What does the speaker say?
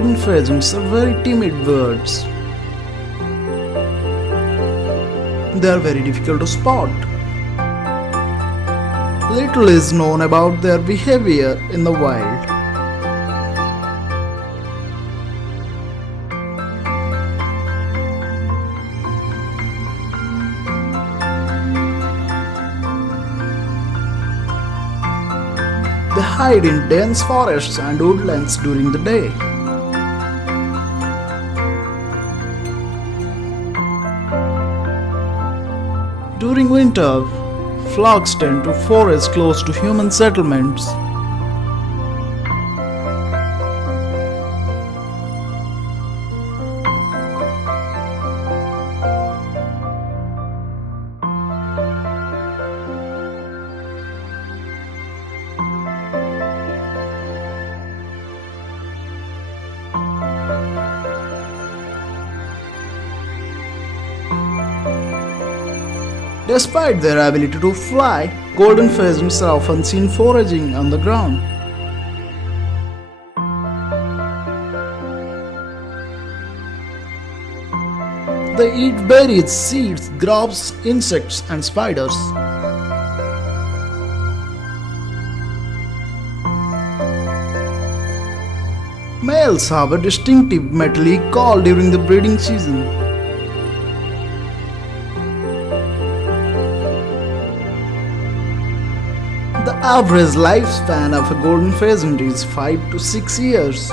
golden pheasants are very timid birds. They are very difficult to spot. Little is known about their behavior in the wild. They hide in dense forests and woodlands during the day. During winter, flocks tend to forage close to human settlements. Despite their ability to fly, golden pheasants are often seen foraging on the ground. They eat berries, seeds, grubs, insects, and spiders. Males have a distinctive metallic call during the breeding season. The average lifespan of a golden pheasant is 5 to 6 years.